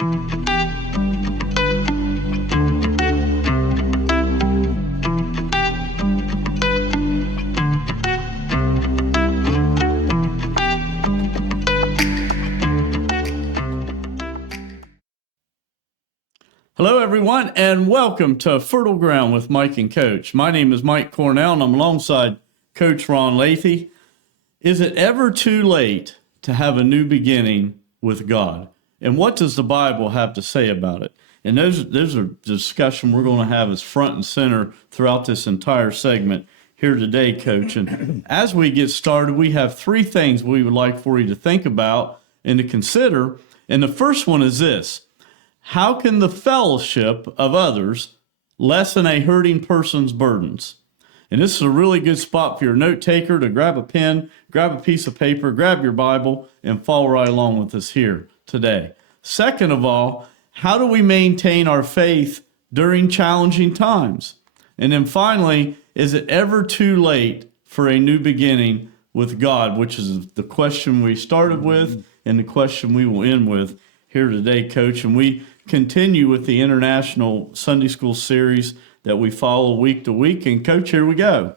Hello, everyone, and welcome to Fertile Ground with Mike and Coach. My name is Mike Cornell, and I'm alongside Coach Ron Lathey. Is it ever too late to have a new beginning with God? And what does the Bible have to say about it? And those are discussion we're going to have as front and center throughout this entire segment here today, Coach. And as we get started, we have three things we would like for you to think about and to consider. And the first one is this: how can the fellowship of others lessen a hurting person's burdens? And this is a really good spot for your note taker to grab a pen, grab a piece of paper, grab your Bible, and follow right along with us here today. Second of all, how do we maintain our faith during challenging times? And then finally, is it ever too late for a new beginning with God, which is the question we started with and the question we will end with here today, Coach. And we continue with the International Sunday School series that we follow week to week. And Coach, here we go.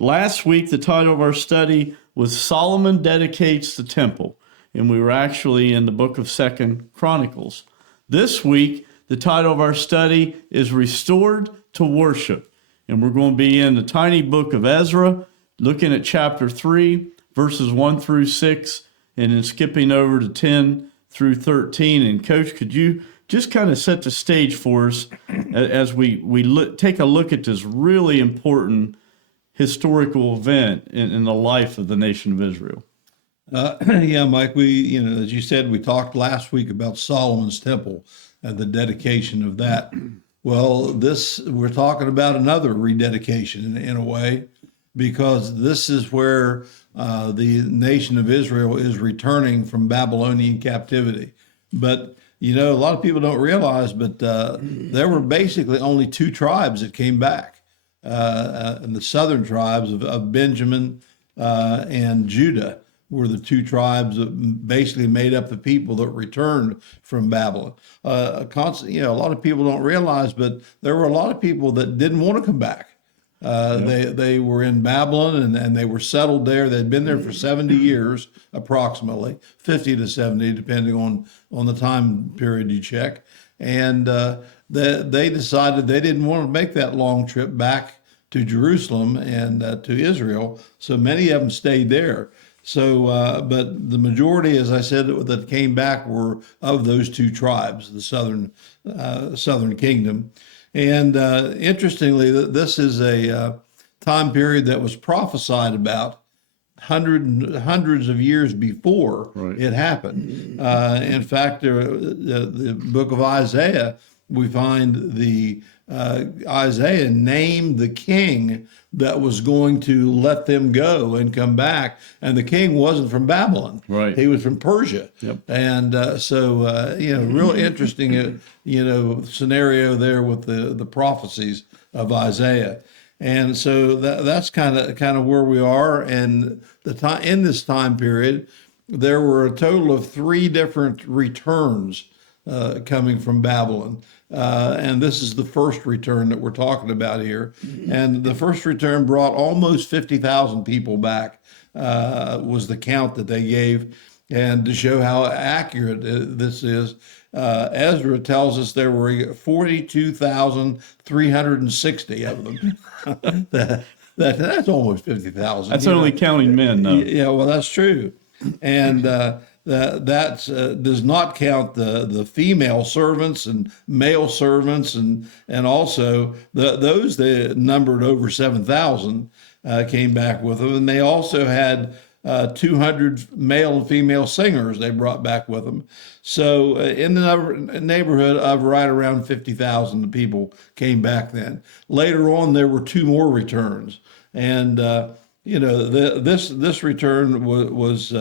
Last week, the title of our study was Solomon Dedicates the Temple. And we were actually in the book of 2 Chronicles. This week, the title of our study is Restored to Worship. And we're going to be in the tiny book of Ezra, looking at chapter 3, verses 1 through 6, and then skipping over to 10 through 13. And Coach, could you just kind of set the stage for us as we take a look at this really important historical event in the life of the nation of Israel? Yeah, Mike, as you said, we talked last week about Solomon's temple and the dedication of that. Well, we're talking about another rededication in a way, because this is where the nation of Israel is returning from Babylonian captivity. But a lot of people don't realize, but there were basically only two tribes that came back. And the southern tribes of Benjamin and Judah were the two tribes that basically made up the people that returned from Babylon. A lot of people don't realize, but there were a lot of people that didn't want to come back. They were in Babylon and they were settled there. They'd been there for 70 years, approximately 50 to 70, depending on the time period you check. And they decided they didn't want to make that long trip back to Jerusalem and to Israel. So many of them stayed there. So, but the majority, as I said, that came back were of those two tribes, the southern kingdom. And interestingly, this is a time period that was prophesied about hundreds of years before it happened. In fact, the book of Isaiah, we find Isaiah named the king that was going to let them go and come back. And the king wasn't from Babylon. Right. He was from Persia. Yep. And so real interesting, scenario there with the prophecies of Isaiah. And so that's kind of where we are. And in this time period, there were a total of 3 different returns coming from Babylon. And this is the first return that we're talking about here. And the first return brought almost 50,000 people back, was the count that they gave. And to show how accurate this is, Ezra tells us there were 42,360 of them. That's almost 50,000. That's only counting men, though. Yeah, well, that's true. And that does not count the female servants and male servants, and also those that numbered over 7,000 came back with them, and they also had 200 male and female singers they brought back with them. So in the neighborhood of right around 50,000 people came back then. Later on, there were 2 more returns, and this return was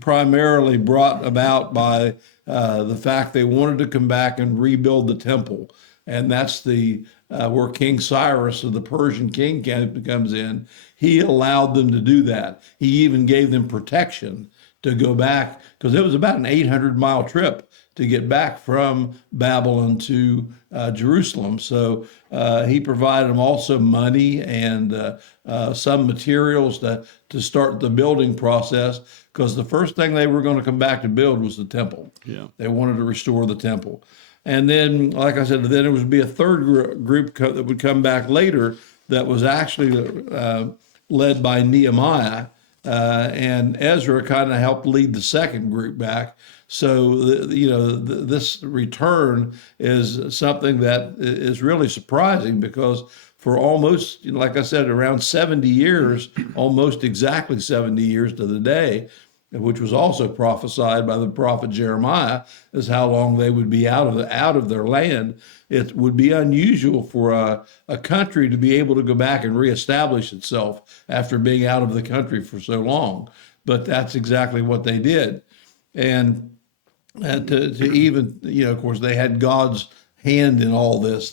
primarily brought about by the fact they wanted to come back and rebuild the temple. And that's where King Cyrus, of the Persian king, comes in. He allowed them to do that. He even gave them protection to go back, because it was about an 800-mile trip to get back from Babylon to Jerusalem. So he provided them also money and some materials to start the building process, because the first thing they were going to come back to build was the temple. Yeah. They wanted to restore the temple. And then, like I said, then it would be a third group that would come back later that was actually led by Nehemiah. And Ezra kind of helped lead the second group back. So, this return is something that is really surprising, because for almost, like I said, around 70 years, almost exactly 70 years to the day, which was also prophesied by the prophet Jeremiah, is how long they would be out of their land. It would be unusual for a country to be able to go back and reestablish itself after being out of the country for so long. But that's exactly what they did. And to even, of course, they had God's hand in all this.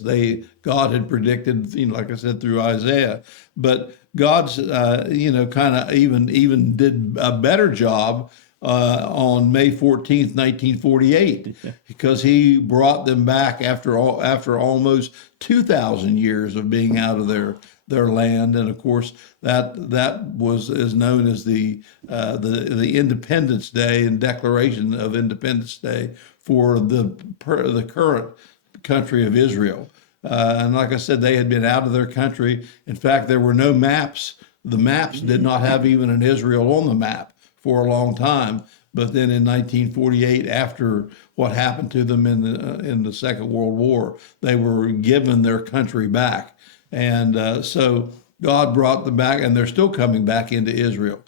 God had predicted, like I said, through Isaiah, but God's, kind of even did a better job on May 14th, 1948, because he brought them back after almost 2,000 years of being out of their land. And of course, that is known as the Independence Day and Declaration of Independence Day for the current country of Israel. And like I said, they had been out of their country. In fact, there were no maps. The maps did not have even an Israel on the map for a long time. But then in 1948, after what happened to them in the Second World War, they were given their country back. And so God brought them back, and they're still coming back into Israel.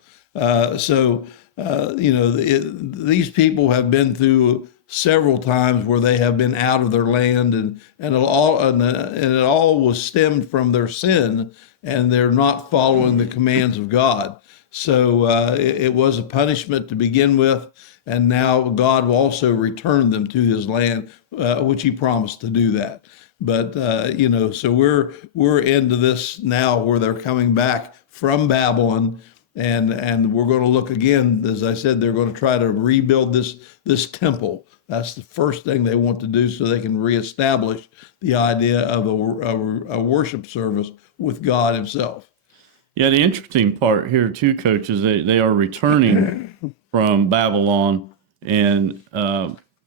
These people have been through several times where they have been out of their land, and it all was stemmed from their sin, and they're not following the commands of God. So it was a punishment to begin with, and now God will also return them to his land, which he promised to do that. But so we're into this now, where they're coming back from Babylon, and we're going to look again. As I said, they're going to try to rebuild this temple. That's the first thing they want to do, so they can reestablish the idea of a worship service with God himself. Yeah, the interesting part here too, Coach, is they are returning from Babylon, and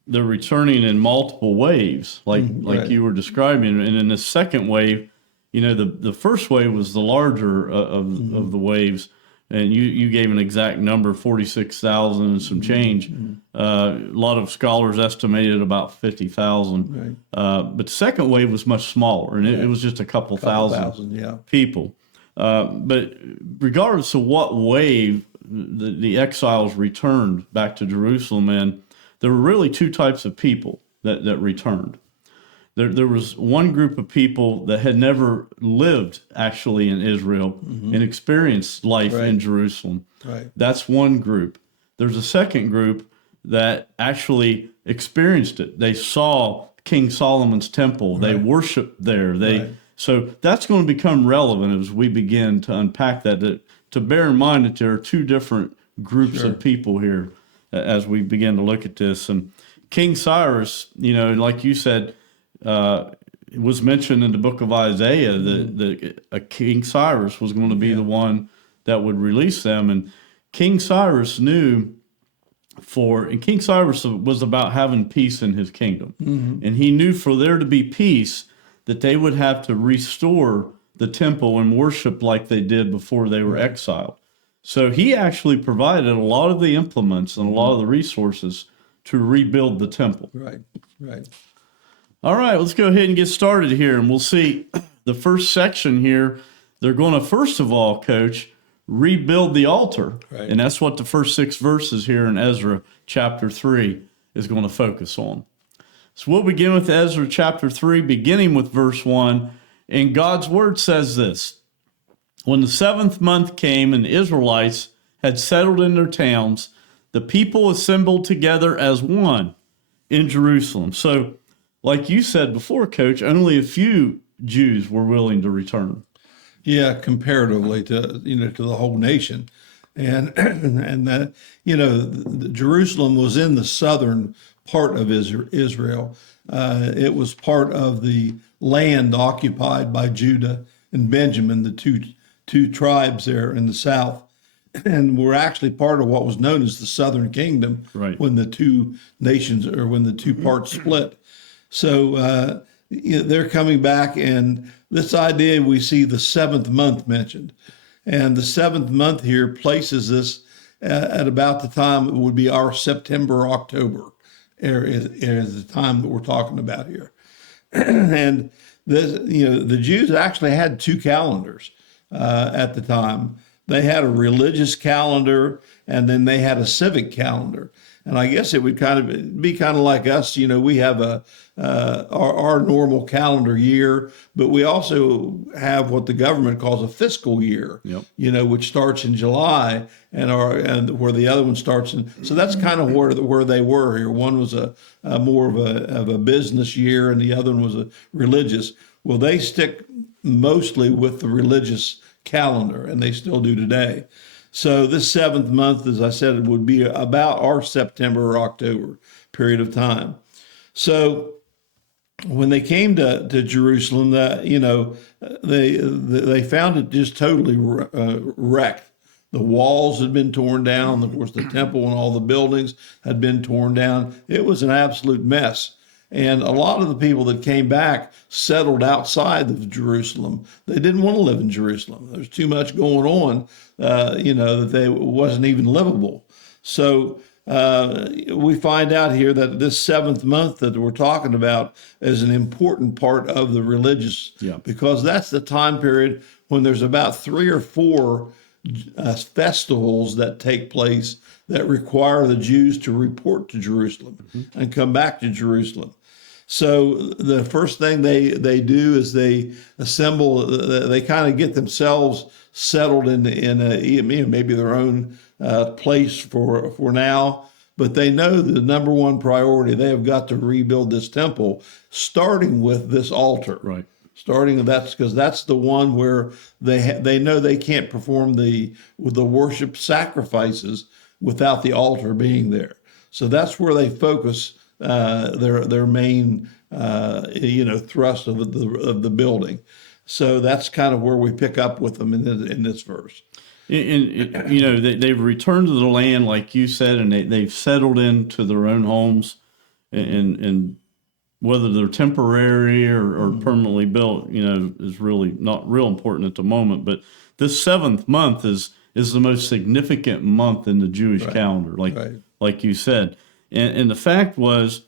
they're returning in multiple waves, like Right. you were describing. And in the second wave, the first wave was the larger of the waves, and you gave an exact number, 46,000 and some change. A lot of scholars estimated about 50,000. Right. But the second wave was much smaller, and it was just a couple thousand people. But regardless of what wave the exiles returned back to Jerusalem in, there were really two types of people that returned. There was one group of people that had never lived actually in Israel and experienced life in Jerusalem. Right. That's one group. There's a second group that actually experienced it. They saw King Solomon's temple. They worshiped there. So that's going to become relevant as we begin to unpack that, to bear in mind that there are two different groups of people here as we begin to look at this. And King Cyrus, like you said, it was mentioned in the book of Isaiah that King Cyrus was going to be the one that would release them. And King Cyrus King Cyrus was about having peace in his kingdom. And he knew for there to be peace, that they would have to restore the temple and worship like they did before they were exiled. So he actually provided a lot of the implements and a lot of the resources to rebuild the temple. Right. All right, let's go ahead and get started here, and we'll see the first section here. They're going to, first of all, Coach, rebuild the altar. Right. And that's what the first 6 verses here in Ezra chapter 3 is going to focus on. So we'll begin with Ezra chapter 3, beginning with verse 1. And God's word says this: When the 7th month came and the Israelites had settled in their towns, the people assembled together as one in Jerusalem. So, like you said before, Coach, only a few Jews were willing to return. Yeah, comparatively to the whole nation. And Jerusalem was in the southern part of Israel. It was part of the land occupied by Judah and Benjamin, the two tribes there in the south, and were actually part of what was known as the Southern Kingdom Right. when the two nations, or when the two parts split. So they're coming back, and this idea, we see the seventh month mentioned, and the seventh month here places this at about the time it would be our September, October is the time that we're talking about here. And this, the Jews actually had two calendars at the time. They had a religious calendar, and then they had a civic calendar. And I guess it would be kind of like us. We have our normal calendar year, but we also have what the government calls a fiscal year. Yep. Which starts in July, and where the other one starts in. So that's kind of where they were here. One was a more of a business year, and the other one was a religious. Well, they stick mostly with the religious calendar, and they still do today. So this seventh month, as I said, it would be about our September or October period of time. So when they came to Jerusalem, they found it just totally wrecked. The walls had been torn down. Of course, the temple and all the buildings had been torn down. It was an absolute mess. And a lot of the people that came back settled outside of Jerusalem. They didn't want to live in Jerusalem. There's too much going on, that it wasn't even livable. So we find out here that this seventh month that we're talking about is an important part of the religious, because that's the time period when there's about 3 or 4 festivals that take place that require the Jews to report to Jerusalem and come back to Jerusalem. So the first thing they do is they assemble. They kind of get themselves settled in maybe their own place for now. But they know the number one priority, they have got to rebuild this temple, starting with this altar. Right. Because that's the one where they know they can't perform the worship sacrifices without the altar being there. So that's where they focus their main thrust of the building. So that's kind of where we pick up with them in this verse. They've returned to the land, like you said, and they've settled into their own homes, and whether they're temporary or permanently built, is really not real important at the moment. But this seventh month is the most significant month in the Jewish calendar, like you said. And the fact was,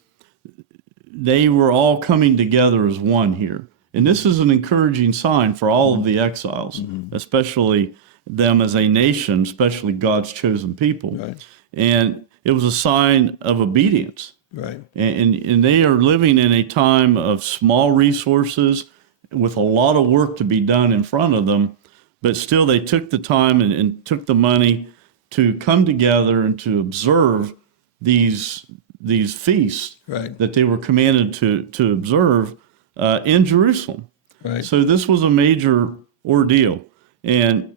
they were all coming together as one here. And this is an encouraging sign for all of the exiles, especially them as a nation, especially God's chosen people. Right. And it was a sign of obedience. Right. And they are living in a time of small resources with a lot of work to be done in front of them, but still they took the time and took the money to come together and to observe these feasts that they were commanded to observe in Jerusalem. Right. So this was a major ordeal. And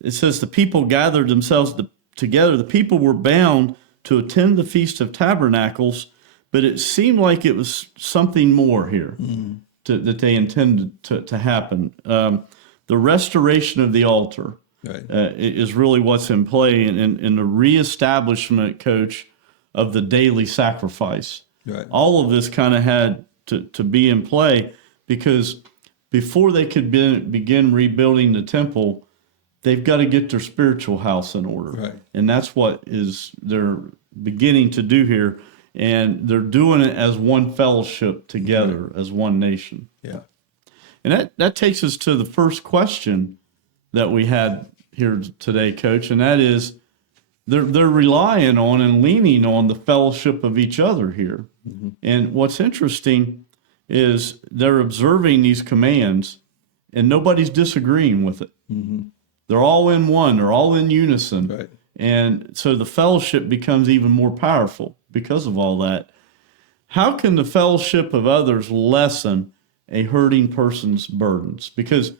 it says the people gathered themselves together. The people were bound to attend the Feast of Tabernacles, but it seemed like it was something more here that they intended to happen. The restoration of the altar is really what's in play, and the reestablishment, Coach, of the daily sacrifice. Right. All of this kind of had to be in play, because before they could begin rebuilding the temple, they've got to get their spiritual house in order. Right. And that's what they're beginning to do here. And they're doing it as one fellowship together, as one nation. Yeah. And that takes us to the first question that we had here today, Coach, and that is, they're relying on and leaning on the fellowship of each other here. Mm-hmm. And what's interesting is they're observing these commands, and nobody's disagreeing with it. Mm-hmm. They're all in one. They're all in unison. Right. And so the fellowship becomes even more powerful because of all that. How can the fellowship of others lessen a hurting person's burdens? Because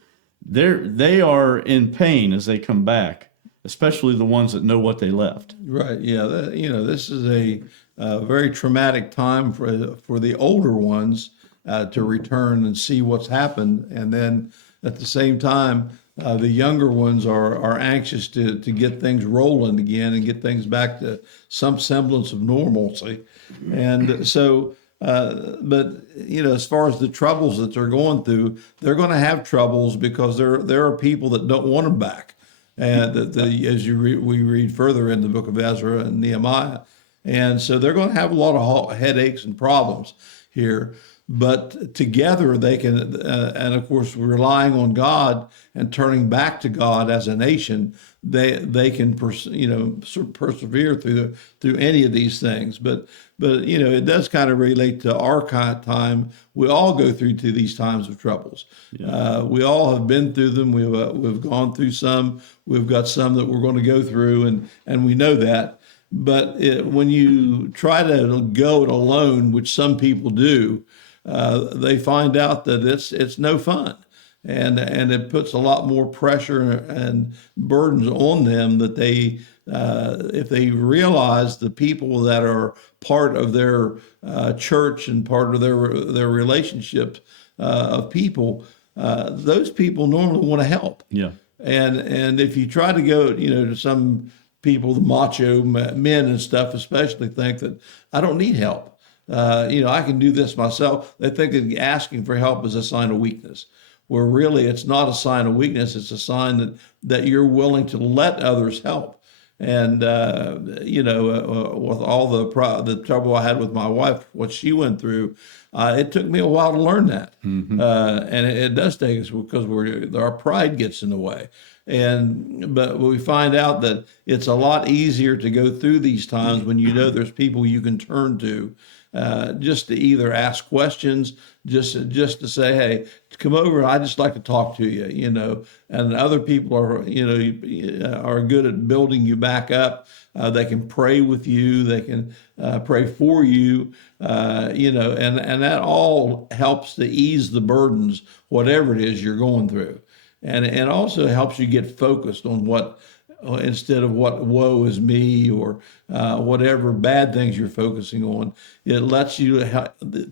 they are in pain as they come back, especially the ones that know what they left. Right. Yeah. This is very traumatic time for the older ones to return and see what's happened. And then at the same time, the younger ones are anxious to get things rolling again and get things back to some semblance of normalcy. And so, but as far as the troubles that they're going through, they're going to have troubles because there are people that don't want them back. And as we read further in the book of Ezra and Nehemiah, and so they're going to have a lot of headaches and problems here. But together they can, and of course, relying on God and turning back to God as a nation, they can persevere through any of these things. But it does kind of relate to our kind of time. We all go through to these times of troubles. Yeah. We all have been through them. We've gone through some. We've got some that we're going to go through, and we know that. But when you try to go it alone, which some people do, they find out that it's no fun, and it puts a lot more pressure and burdens on them that they if they realize the people that are part of their church and part of their relationships of people, those people normally want to help. Yeah. And if you try to go, to some people, the macho men and stuff especially, think that I don't need help. I can do this myself. They think that asking for help is a sign of weakness, where really it's not a sign of weakness. It's a sign that you're willing to let others help. And, with all the trouble I had with my wife, what she went through, it took me a while to learn that. Mm-hmm. And it does take us because our pride gets in the way. But we find out that it's a lot easier to go through these times when there's people you can turn to, just to either ask questions, just to say, hey, come over. I just like to talk to you, and other people are good at building you back up. They can pray with you. They can pray for you, and that all helps to ease the burdens, whatever it is you're going through. And it also helps you get focused on what, instead of what woe is me or whatever bad things you're focusing on. It lets you,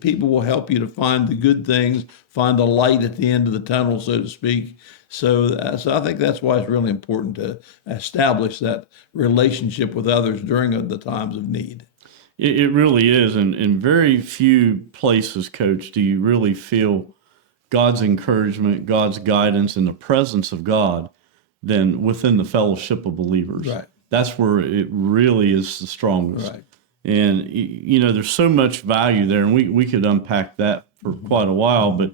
people will help you to find the good things, find the light at the end of the tunnel, so to speak. So I think that's why it's really important to establish that relationship with others during the times of need. It really is. And in very few places, Coach, do you really feel God's encouragement, God's guidance, and the presence of God than within the fellowship of believers. Right. That's where it really is the strongest. Right. And, there's so much value there, and we could unpack that for quite a while, but,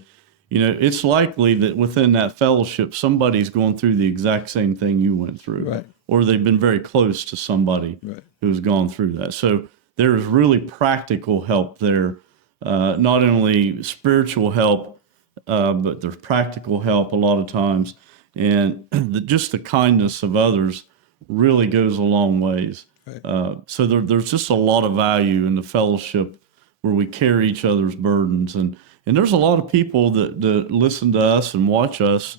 it's likely that within that fellowship, somebody's going through the exact same thing you went through. Right. Or they've been very close to somebody right. who's gone through that. So there is really practical help there, not only spiritual help, but there's practical help a lot of times. And just the kindness of others really goes a long ways. Right. So there's just a lot of value in the fellowship where we carry each other's burdens. And there's a lot of people that listen to us and watch us,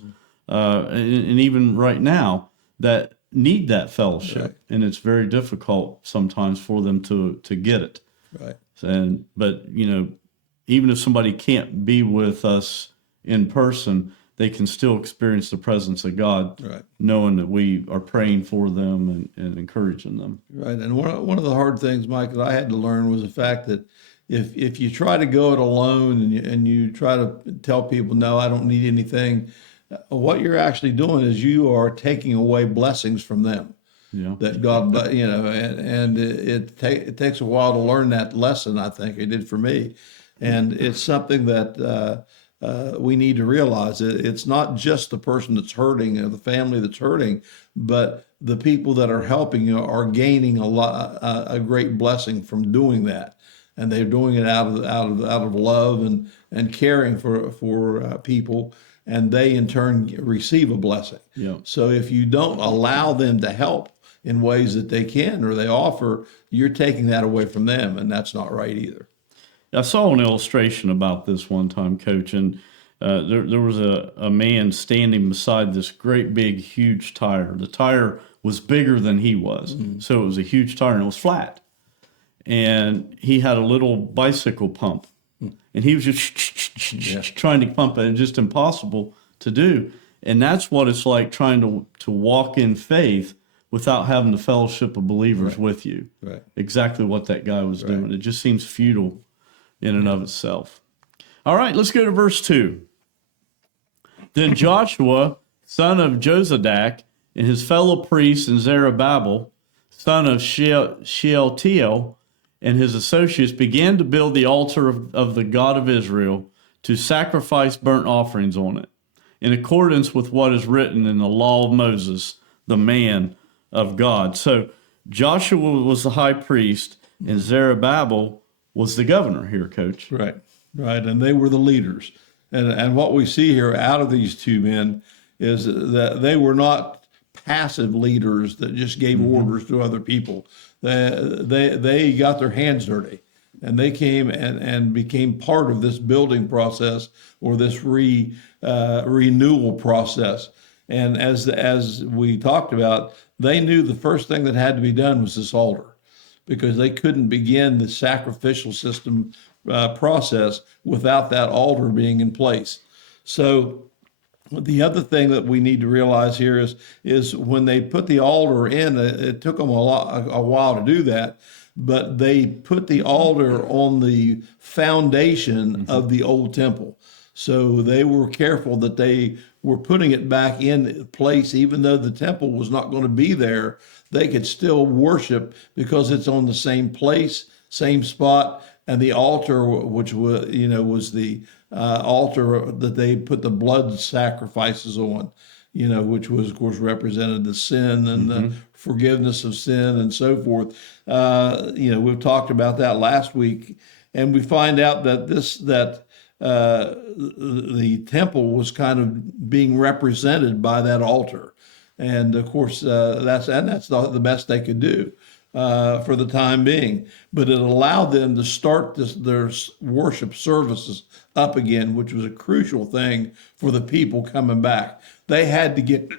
and even right now, that need that fellowship. Right. And it's very difficult sometimes for them to get it. Right. But even if somebody can't be with us in person, they can still experience the presence of God, right, knowing that we are praying for them and encouraging them. Right. And one of the hard things, Mike, that I had to learn was the fact that if you try to go it alone and you try to tell people, no, I don't need anything, what you're actually doing is you are taking away blessings from them. Yeah. That God, and it takes a while to learn that lesson. I think it did for me, and it's something that we need to realize. It's not just the person that's hurting or the family that's hurting, but the people that are helping you are gaining a great blessing from doing that, and they're doing it out of love and caring for people. And they in turn receive a blessing. Yeah. So if you don't allow them to help in ways that they can or they offer, you're taking that away from them, and that's not right either. I saw an illustration about this one time, Coach, and there was a man standing beside this great big, huge tire. The tire was bigger than he was, so it was a huge tire, and it was flat. and he had a little bicycle pump, and he was just trying to pump it, and just impossible to do. And that's what it's like trying to walk in faith without having the fellowship of believers with you. Right. Exactly what that guy was doing. It just seems futile in and of itself. All right, let's go to verse 2. Then Joshua, son of Jozadak, and his fellow priests, and Zerubbabel, son of Shealtiel, and his associates began to build the altar of the God of Israel, to sacrifice burnt offerings on it, in accordance with what is written in the law of Moses, the man of God. So Joshua was the high priest, and Zerubbabel was the governor here, Coach. Right. And they were the leaders. And what we see here out of these two men is that they were not passive leaders that just gave orders to other people. They got their hands dirty, and they came and became part of this building process, or this renewal process. And as we talked about, they knew the first thing that had to be done was this altar, because they couldn't begin the sacrificial system process without that altar being in place. So the other thing that we need to realize here is when they put the altar in, it took them a while to do that, but they put the altar on the foundation of the old temple. So they were careful that they were putting it back in place, even though the temple was not going to be there. They could still worship because it's on the same place, same spot, and the altar, which was the altar that they put the blood sacrifices on, which was, of course, represented the sin and the forgiveness of sin and so forth. We've talked about that last week, and we find out that the temple was kind of being represented by that altar, and of course that's the best they could do for the time being. But it allowed them to start their worship services up again, which was a crucial thing for the people coming back. They had to get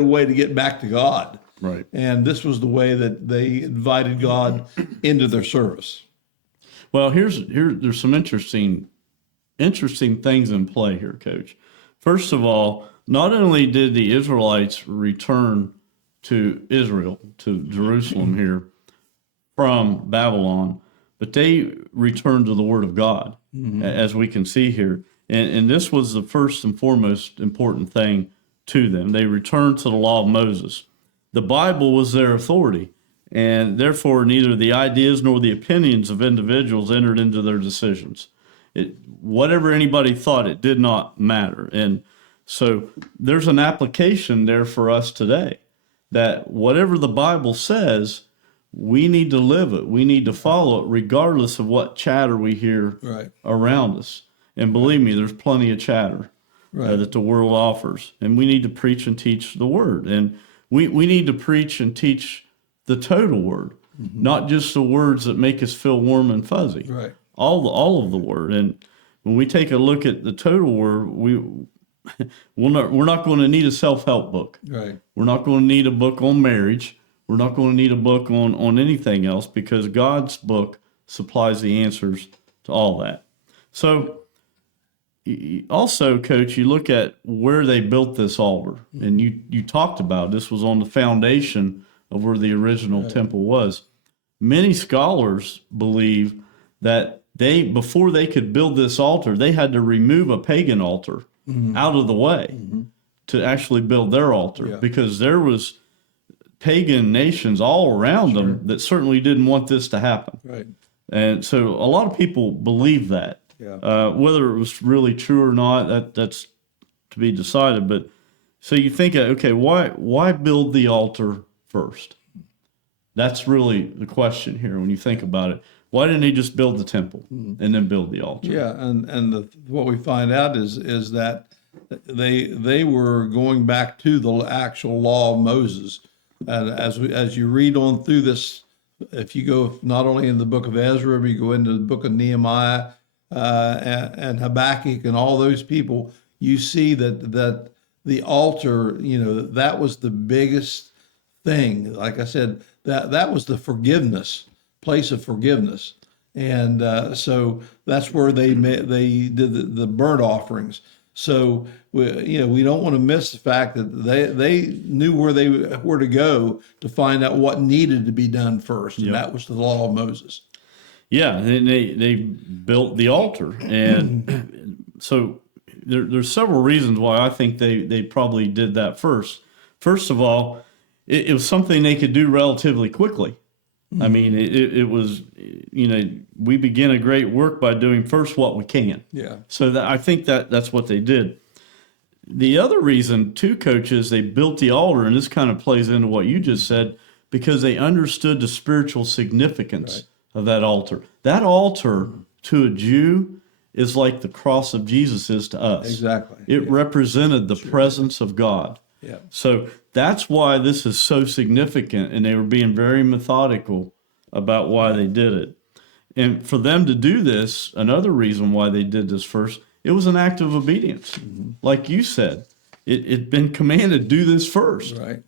a way to get back to God, right? And this was the way that they invited God into their service. Well, there's some interesting things in play here, Coach. First of all, not only did the Israelites return to Israel, to Jerusalem here from Babylon, but they returned to the Word of God, as we can see here. And this was the first and foremost important thing to them. They returned to the law of Moses. The Bible was their authority, and therefore neither the ideas nor the opinions of individuals entered into their decisions. Whatever anybody thought, it did not matter. And so there's an application there for us today, that whatever the Bible says, we need to live it. We need to follow it, regardless of what chatter we hear around us. And believe me, there's plenty of chatter that the world offers. And we need to preach and teach the Word. And we need to preach and teach the total Word, not just the words that make us feel warm and fuzzy. Right. All of the Word. And when we take a look at the total Word, we're not going to need a self-help book. Right. We're not going to need a book on marriage. We're not going to need a book on anything else, because God's book supplies the answers to all that. So also, Coach, you look at where they built this altar, and you talked about this was on the foundation of where the original temple was. Many scholars believe that before they could build this altar, they had to remove a pagan altar out of the way to actually build their altar, because there was pagan nations all around them that certainly didn't want this to happen. Right. And so a lot of people believe that. Yeah. Whether it was really true or not, that's to be decided. But so you think, okay, why build the altar first? That's really the question here when you think about it. Why didn't he just build the temple and then build the altar? Yeah, and what we find out is that they were going back to the actual law of Moses. And as you read on through this, if you go not only in the book of Ezra, but you go into the book of Nehemiah and Habakkuk and all those people, you see that the altar, that was the biggest thing. Like I said, that was the forgiveness place of forgiveness. And so that's where they did the burnt offerings. So we don't want to miss the fact that they knew where they were to go to find out what needed to be done first, and that was the law of Moses. Yeah, and they built the altar, and so there's several reasons why I think they probably did that first. First of all, it was something they could do relatively quickly. I mean, it was, we begin a great work by doing first what we can. Yeah. So I think that's what they did. The other reason, too, Coach, is they built the altar, and this kind of plays into what you just said, because they understood the spiritual significance of that altar. That altar to a Jew is like the cross of Jesus is to us. Exactly. It represented the presence of God. Yeah. So that's why this is so significant, and they were being very methodical about why they did it. And for them to do this, another reason why they did this first, it was an act of obedience. Like you said, it'd been commanded, do this first. Right.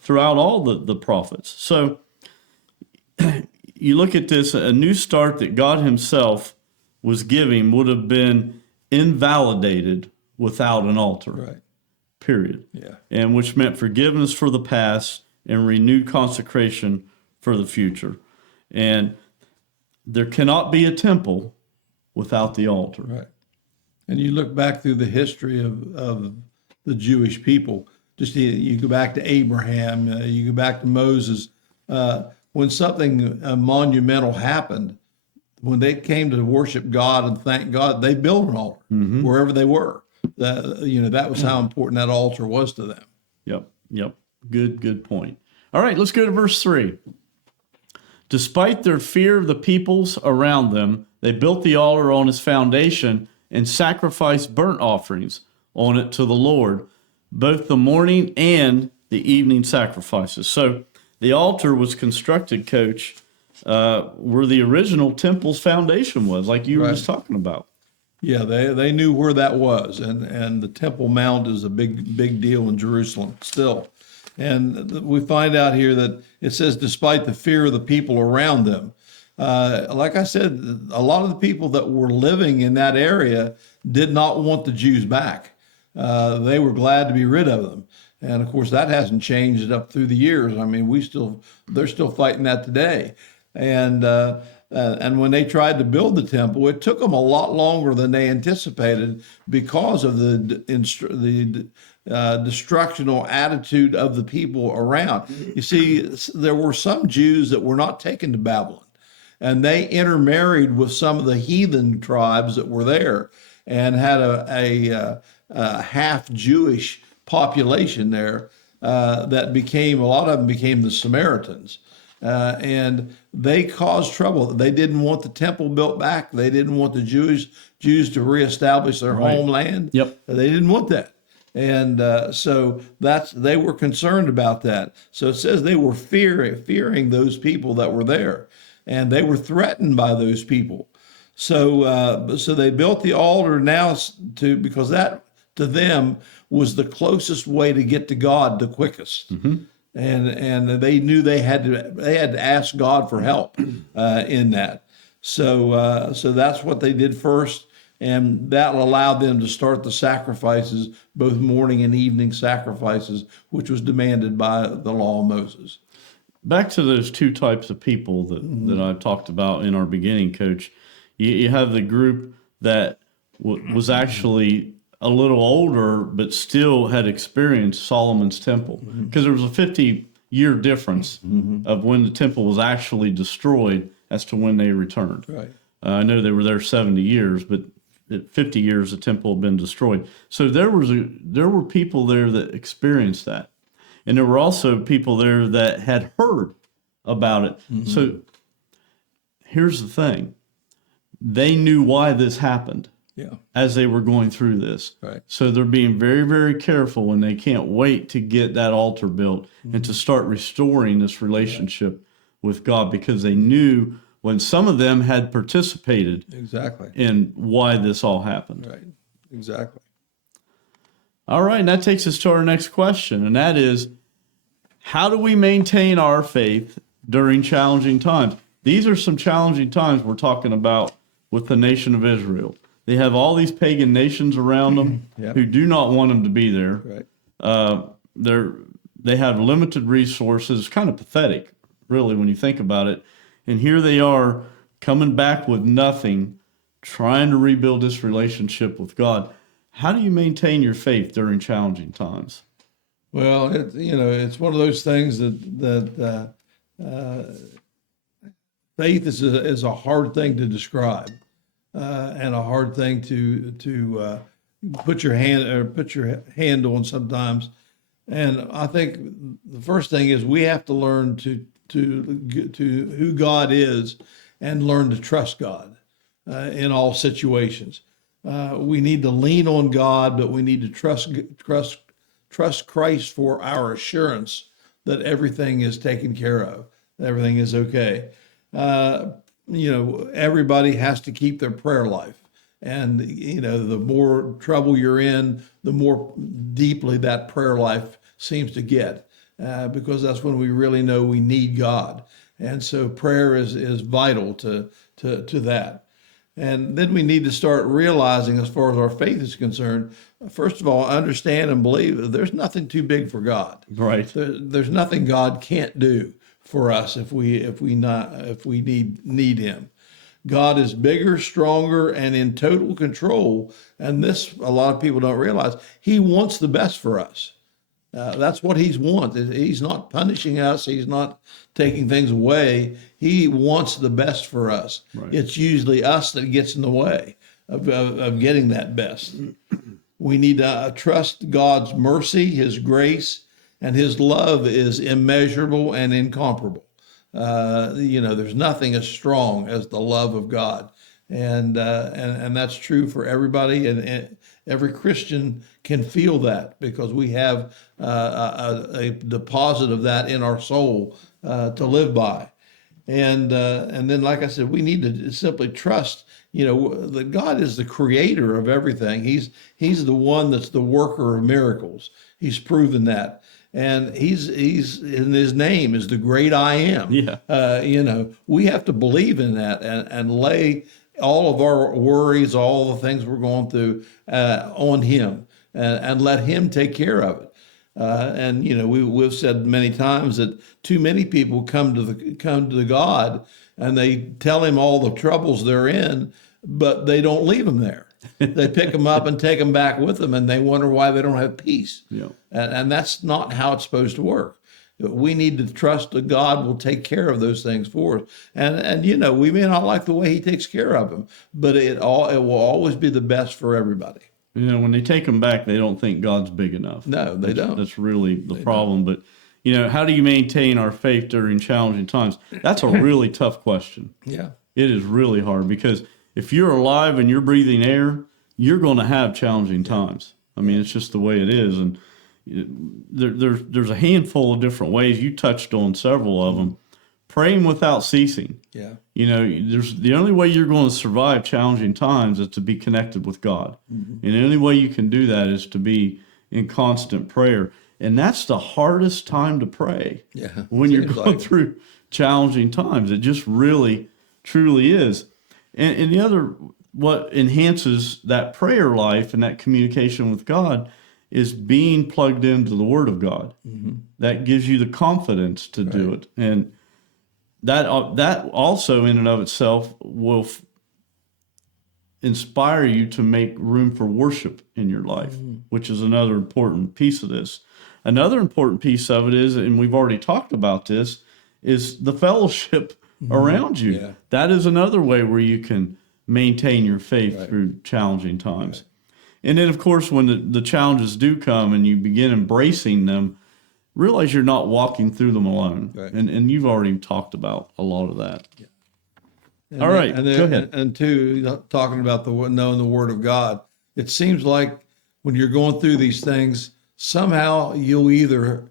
Throughout all the prophets. So you look at this, a new start that God himself was giving would have been invalidated without an altar. Right. Period. Yeah. And which meant forgiveness for the past and renewed consecration for the future. And there cannot be a temple without the altar. Right. And you look back through the history of the Jewish people, just you go back to Abraham, you go back to Moses, when something monumental happened, when they came to worship God and thank God, they built an altar wherever they were. That was how important that altar was to them. Yep. Good point. All right, let's go to verse 3. Despite their fear of the peoples around them, they built the altar on its foundation and sacrificed burnt offerings on it to the Lord, both the morning and the evening sacrifices. So the altar was constructed, Coach, where the original temple's foundation was, like you were just talking about. Yeah, they knew where that was, and the Temple Mount is a big deal in Jerusalem still. And we find out here that it says, despite the fear of the people around them. Like I said, a lot of the people that were living in that area did not want the Jews back. They were glad to be rid of them. And of course, that hasn't changed up through the years. I mean, they're still fighting that today. And when they tried to build the temple, it took them a lot longer than they anticipated because of the destructional attitude of the people around. You see, there were some Jews that were not taken to Babylon, and they intermarried with some of the heathen tribes that were there and had a half Jewish population there that a lot of them became the Samaritans. And they caused trouble. They didn't want the temple built back. They didn't want the Jews to reestablish their homeland. Yep. They didn't want that. And so they were concerned about that. So it says they were fearing those people that were there, and they were threatened by those people. So they built the altar because that to them was the closest way to get to God the quickest. And they knew they had to ask God for help in that. So that's what they did first, and that allowed them to start the sacrifices, both morning and evening sacrifices, which was demanded by the law of Moses. Back to those two types of people that I talked about in our beginning, Coach. You have the group that was actually a little older, but still had experienced Solomon's temple, because there was a 50-year difference of when the temple was actually destroyed as to when they returned. Right. I know they were there 70 years, but at 50 years the temple had been destroyed. So there were people there that experienced that, and there were also people there that had heard about it. So here's the thing: they knew why this happened. Yeah. As they were going through this. Right. So they're being very, very careful, and they can't wait to get that altar built and to start restoring this relationship with God, because they knew when some of them had participated in why this all happened. Right. Exactly. All right, and that takes us to our next question, and that is, how do we maintain our faith during challenging times? these are some challenging times we're talking about with the nation of Israel. They have all these pagan nations around them Yep. who do not want them to be there. Right. They have limited resources. It's kind of pathetic, really, when you think about it. And here they are coming back with nothing, trying to rebuild this relationship with God. How do you maintain your faith during challenging times? Well, it's one of those things that faith is a hard thing to describe, and a hard thing to put your hand on sometimes. And I think the first thing is we have to learn to who God is and learn to trust God in all situations. We need to lean on God, but we need to trust Christ for our assurance that everything is taken care of, that everything is okay. Everybody has to keep their prayer life. And, the more trouble you're in, the more deeply that prayer life seems to get, because that's when we really know we need God. And so prayer is vital to that. And then we need to start realizing, as far as our faith is concerned, first of all, understand and believe that there's nothing too big for God. Right. There's nothing God can't do for us if we need Him. God is bigger, stronger, and in total control. And this, a lot of people don't realize, He wants the best for us. That's what He wants. He's not punishing us. He's not taking things away. He wants the best for us. Right. It's usually us that gets in the way of getting that best. We need to trust God's mercy, His grace, and His love is immeasurable and incomparable. There's nothing as strong as the love of God, and that's true for everybody, and every Christian can feel that because we have a deposit of that in our soul to live by, and then, like I said, we need to simply trust, that God is the creator of everything. He's the one that's the worker of miracles. He's proven that. And he's in His name is the great I am. Yeah. We have to believe in that and lay all of our worries, all the things we're going through on Him, and let Him take care of it. We've said many times that too many people come to God and they tell Him all the troubles they're in, but they don't leave Him there. They pick them up and take them back with them, and they wonder why they don't have peace. Yeah. And that's not how it's supposed to work. We need to trust that God will take care of those things for us. And we may not like the way He takes care of them, but it will always be the best for everybody. When they take them back, they don't think God's big enough. No, they don't. That's really the problem. But, how do you maintain our faith during challenging times? That's a really tough question. Yeah. It is really hard because if you're alive and you're breathing air, you're going to have challenging times. I mean, it's just the way it is. And there's a handful of different ways. You touched on several of them. Praying without ceasing. Yeah. There's the only way you're going to survive challenging times is to be connected with God. Mm-hmm. And the only way you can do that is to be in constant prayer. And that's the hardest time to pray. Yeah. When you're going through challenging times. It just really, truly is. And the other, what enhances that prayer life and that communication with God is being plugged into the Word of God. Mm-hmm. That gives you the confidence to do it. And that also in and of itself will inspire you to make room for worship in your life, which is another important piece of this. Another important piece of it is, and we've already talked about this, is the fellowship around you. Yeah. That is another way where you can maintain your faith through challenging times. Right. And then, of course, when the challenges do come and you begin embracing them, realize you're not walking through them alone. Right. And you've already talked about a lot of that. Yeah. All right, go ahead. And two, talking about knowing the Word of God, it seems like when you're going through these things, somehow you'll either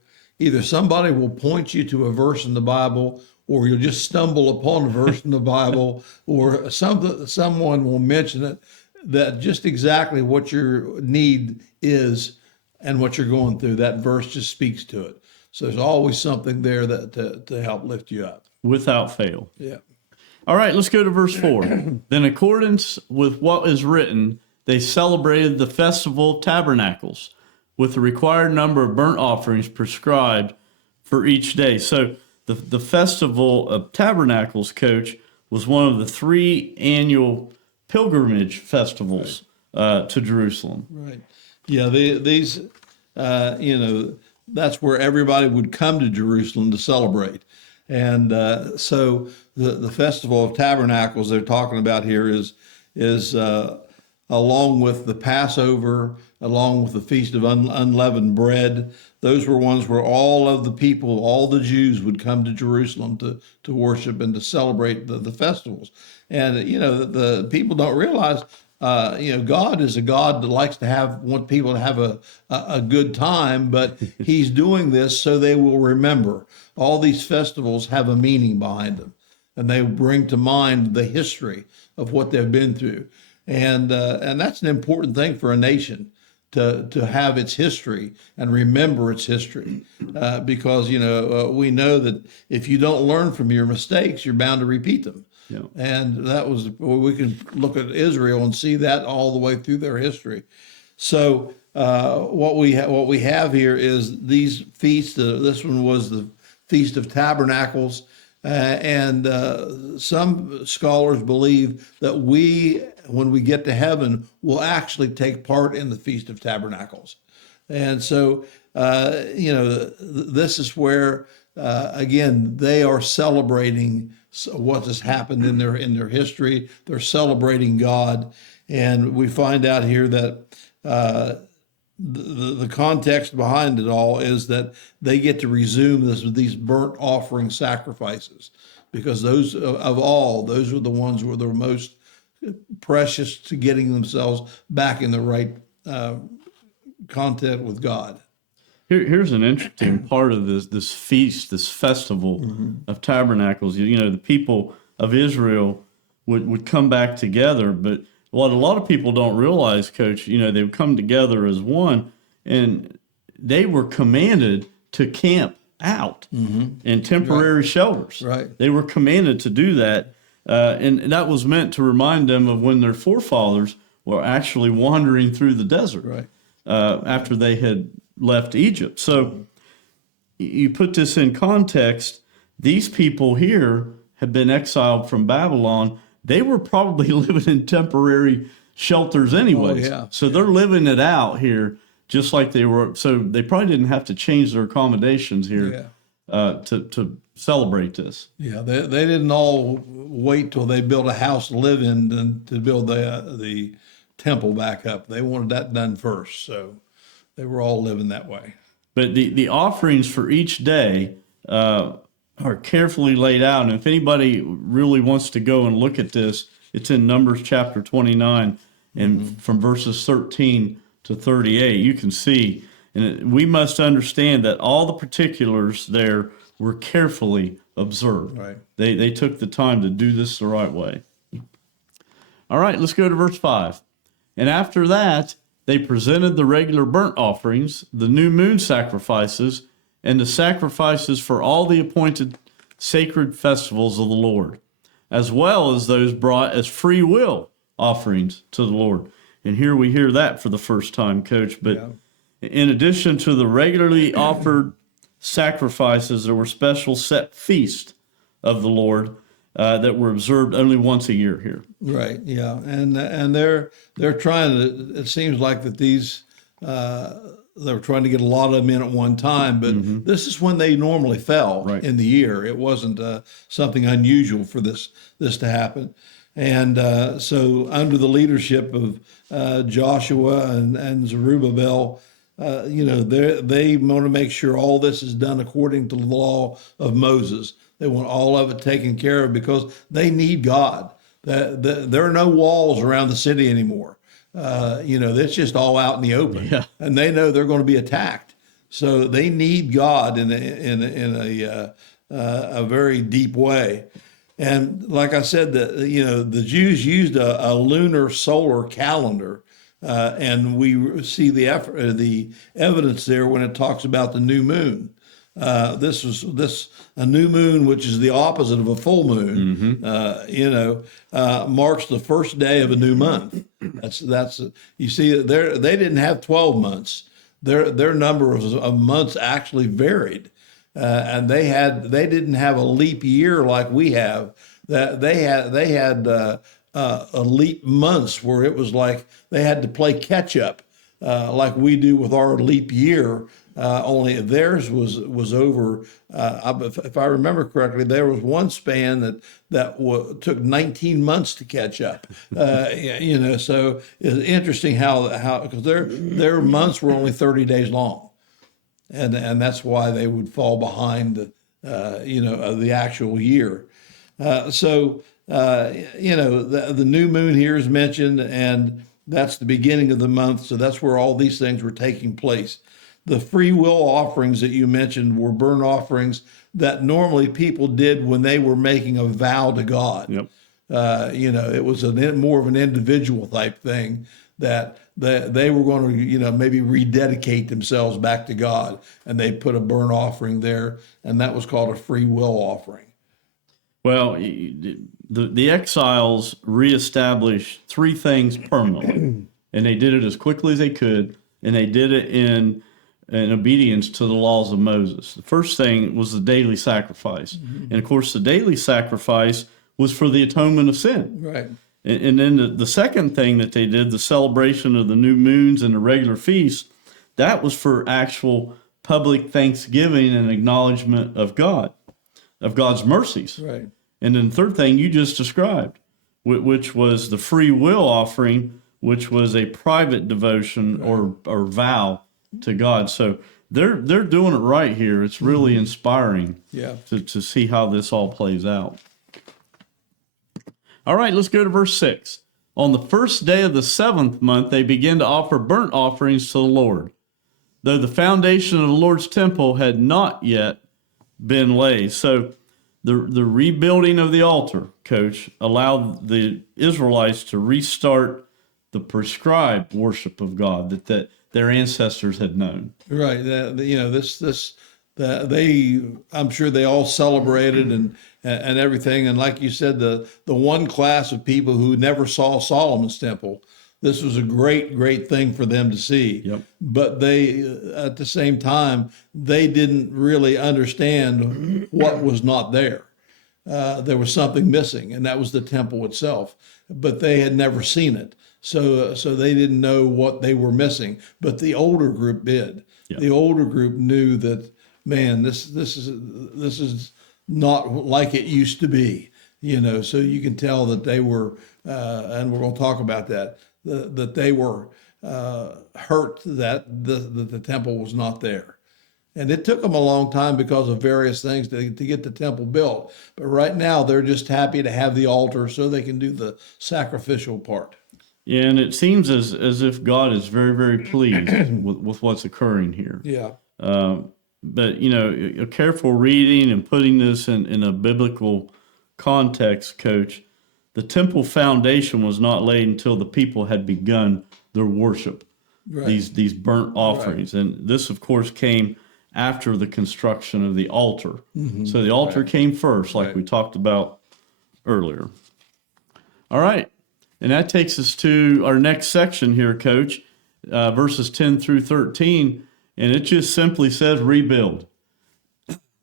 somebody will point you to a verse in the Bible, or you'll just stumble upon a verse in the Bible, or someone will mention it, that just exactly what your need is and what you're going through, that verse just speaks to it. So there's always something there that to help lift you up. Without fail. Yeah. All right, let's go to verse 4. Then, in accordance with what is written, they celebrated the festival of tabernacles with the required number of burnt offerings prescribed for each day. So the festival of tabernacles, Coach, was one of the 3 annual pilgrimage festivals to Jerusalem. Right. Yeah, these, that's where everybody would come to Jerusalem to celebrate. And so the Festival of Tabernacles they're talking about here is along with the Passover, along with the Feast of Unleavened Bread. Those were ones where all of the people, all the Jews would come to Jerusalem to worship and to celebrate the festivals. And, the people don't realize, God is a God that likes to want people to have a good time, but he's doing this so they will remember. All these festivals have a meaning behind them, and they bring to mind the history of what they've been through. And that's an important thing for a nation to have its history and remember its history, because we know that if you don't learn from your mistakes, you're bound to repeat them. Yeah. And we can look at Israel and see that all the way through their history. So what we have here is these feasts. This one was the Feast of Tabernacles. And some scholars believe that when we get to heaven, will actually take part in the Feast of Tabernacles. And so, this is where, again, they are celebrating what has happened in their history. They're celebrating God. And we find out here that the context behind it all is that they get to resume these burnt offering sacrifices, because those are the ones who were the most precious to getting themselves back in the right contact with God. Here's an interesting part of this feast, this festival of tabernacles. The people of Israel would come back together, but what a lot of people don't realize, Coach, they would come together as one, and they were commanded to camp out in temporary shelters. Right. They were commanded to do that, and that was meant to remind them of when their forefathers were actually wandering through the desert after they had left Egypt. So you put this in context, these people here have been exiled from Babylon. They were probably living in temporary shelters anyways. So they're living it out here just like they were. So they probably didn't have to change their accommodations here to celebrate this. Yeah, they didn't all wait till they built a house to live in and to build the temple back up. They wanted that done first. So they were all living that way. But the offerings for each day are carefully laid out. And if anybody really wants to go and look at this, it's in Numbers chapter 29 and from verses 13 to 38. You can see, and we must understand that all the particulars there were carefully observed. Right. They took the time to do this the right way. All right, let's go to verse 5. And after that, they presented the regular burnt offerings, the new moon sacrifices, and the sacrifices for all the appointed sacred festivals of the Lord, as well as those brought as free will offerings to the Lord. And here we hear that for the first time, Coach. But in addition to the regularly offered sacrifices, there were special set feasts of the Lord that were observed only once a year here. Right. Yeah. And they're trying to. It seems like that these. They were trying to get a lot of them in at one time, but this is when they normally fell in the year. It wasn't something unusual for this to happen. And so under the leadership of Joshua and Zerubbabel, they want to make sure all this is done according to the law of Moses. They want all of it taken care of because they need God. There are no walls around the city anymore. It's just all out in the open, and they know they're going to be attacked. So they need God in a very deep way. And like I said, the Jews used a lunar solar calendar, and we see the evidence there when it talks about the new moon. This a new moon, which is the opposite of a full moon. Marks the first day of a new month. That's you see they didn't have 12 months. Their number of months actually varied, and they didn't have a leap year like we have. That they had leap months where it was like they had to play catch up, like we do with our leap year. Only theirs was over. If I remember correctly, there was one span that took 19 months to catch up. So it's interesting how because their months were only 30 days long, and that's why they would fall behind the actual year. The new moon here is mentioned, and that's the beginning of the month. So that's where all these things were taking place. The free will offerings that you mentioned were burnt offerings that normally people did when they were making a vow to God. Yep. It was more of an individual type thing that they were going to, maybe rededicate themselves back to God, and they put a burnt offering there, and that was called a free will offering. Well, the exiles reestablished three things permanently, and they did it as quickly as they could, and they did it in obedience to the laws of Moses. The first thing was the daily sacrifice. And of course, the daily sacrifice was for the atonement of sin. Right. And then the second thing that they did, the celebration of the new moons and the regular feasts, that was for actual public thanksgiving and acknowledgement of God, of God's mercies. Right. And then the third thing you just described, which was the free will offering, which was a private devotion or vow to God. So they're doing it right here. It's really inspiring to see how this all plays out. All right, let's go to verse 6. On the first day of the 7th month, they began to offer burnt offerings to the Lord, though the foundation of the Lord's temple had not yet been laid. So the rebuilding of the altar, Coach, allowed the Israelites to restart the prescribed worship of God that their ancestors had known. Right. I'm sure they all celebrated and everything. And like you said, the one class of people who never saw Solomon's temple, this was a great thing for them to see. Yep. But they, at the same time, they didn't really understand what was not there. There was something missing, and that was the temple itself. But they had never seen it. So they didn't know what they were missing, but the older group did. Yeah. The older group knew that, man, this is not like it used to be, So you can tell that they were, and we're going to talk about that, that they were hurt that the temple was not there. And it took them a long time because of various things to get the temple built. But right now, they're just happy to have the altar so they can do the sacrificial part. Yeah, and it seems as if God is very, very pleased with what's occurring here. Yeah. But, a careful reading and putting this in a biblical context, Coach, the temple foundation was not laid until the people had begun their worship, these burnt offerings. Right. And this, of course, came after the construction of the altar. Mm-hmm. So the altar came first, like we talked about earlier. All right. And that takes us to our next section here, Coach, verses 10 through 13. And it just simply says rebuild.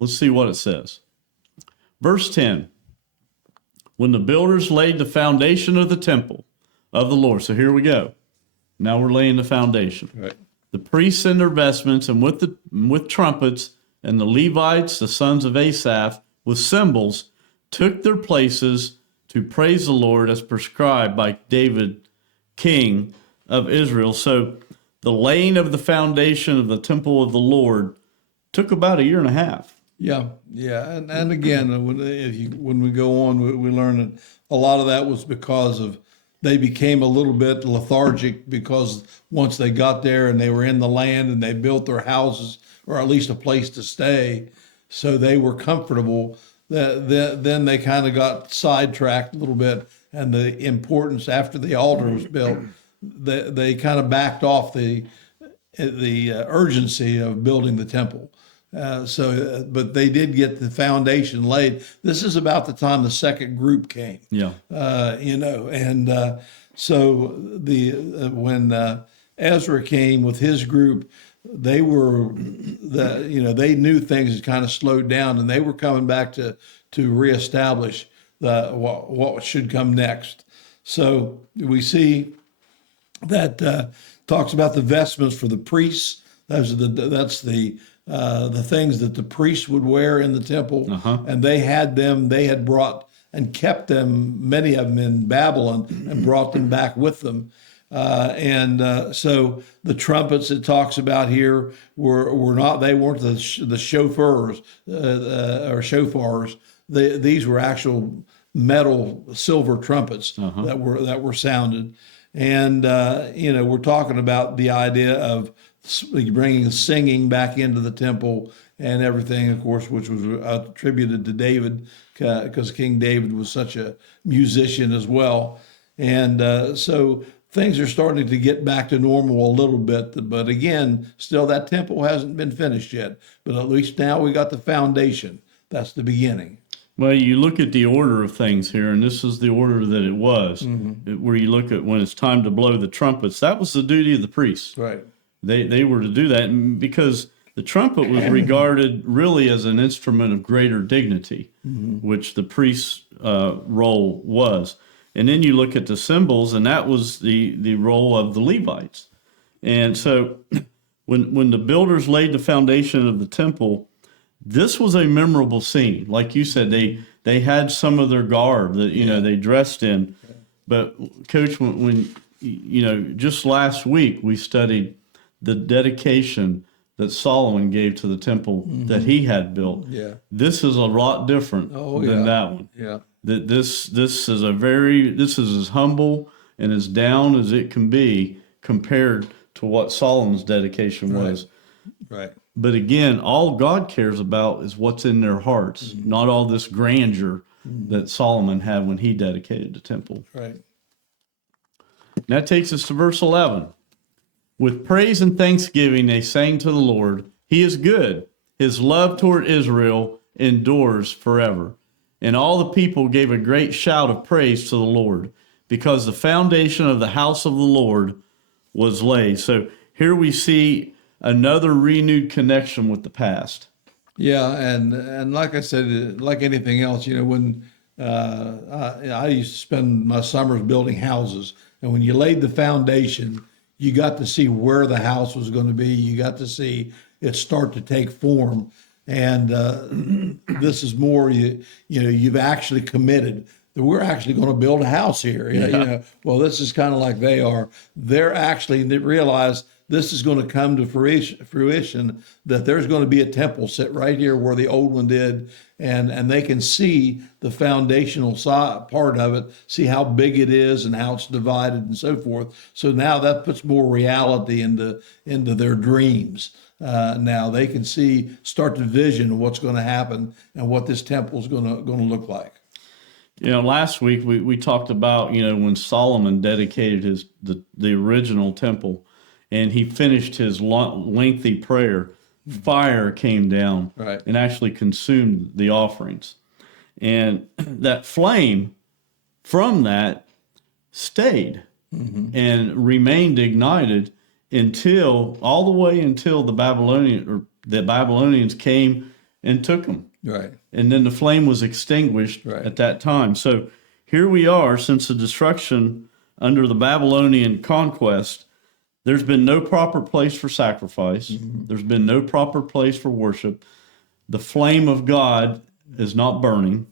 Let's see what it says. Verse 10. When the builders laid the foundation of the temple of the Lord. So here we go. Now we're laying the foundation. Right. The priests in their vestments and with trumpets, and the Levites, the sons of Asaph, with cymbals, took their places to praise the Lord as prescribed by David, king of Israel. So the laying of the foundation of the temple of the Lord took about 1.5 years. Yeah. And again, when we go on, we learn that a lot of that was because of they became a little bit lethargic because once they got there and they were in the land and they built their houses, or at least a place to stay, so they were comfortable. Then they kind of got sidetracked a little bit, and the importance after the altar was built, they kind of backed off the urgency of building the temple. But they did get the foundation laid. This is about the time the second group came. Yeah. So when Ezra came with his group, they knew things had kind of slowed down, and they were coming back to reestablish what should come next. So we see that talks about the vestments for the priests. That's the things that the priests would wear in the temple, and they had them. They had brought and kept them, many of them in Babylon, and brought them back with them. So the trumpets it talks about here were not. They weren't the chauffeurs or shofars. These were actual metal silver trumpets that were sounded. And we're talking about the idea of bringing singing back into the temple and everything, of course, which was attributed to David, because King David was such a musician as well. And so things are starting to get back to normal a little bit. But again, still that temple hasn't been finished yet. But at least now we got the foundation. That's the beginning. Well, you look at the order of things here, and this is the order that it was, where you look at when it's time to blow the trumpets. That was the duty of the priests. Right. They were to do that because the trumpet was regarded really as an instrument of greater dignity, which the priest's role was. And then you look at the cymbals, and that was the role of the Levites. And so when the builders laid the foundation of the temple, this was a memorable scene. Like you said, they had some of their garb that they dressed in. But Coach, when just last week we studied the dedication that Solomon gave to the temple that he had built. Yeah. This is a lot different than that one. Yeah. That this is as humble and as down as it can be compared to what Solomon's dedication was. Right. But again, all God cares about is what's in their hearts, not all this grandeur that Solomon had when he dedicated the temple. Right. And that takes us to verse 11. With praise and thanksgiving they sang to the Lord. He is good. His love toward Israel endures forever. And all the people gave a great shout of praise to the Lord, because the foundation of the house of the Lord was laid. So here we see another renewed connection with the past. Yeah, and like I said, like anything else, when I used to spend my summers building houses, and when you laid the foundation, you got to see where the house was going to be. You got to see it start to take form. And this is more, you've actually committed that we're actually going to build a house here. Well, this is kind of like they are. They realize this is going to come to fruition, that there's going to be a temple set right here where the old one did. And they can see the foundational part of it, see how big it is and how it's divided and so forth. So now that puts more reality into their dreams. Now they can start to vision what's going to happen and what this temple is going to look like. Last week we talked about when Solomon dedicated the original temple, and he finished his lengthy prayer. Fire came down and actually consumed the offerings, and that flame from that stayed and remained ignited all the way until the Babylonians came and took them. Right. And then the flame was extinguished at that time. So here we are, since the destruction under the Babylonian conquest. There's been no proper place for sacrifice. There's been no proper place for worship. The flame of God is not burning.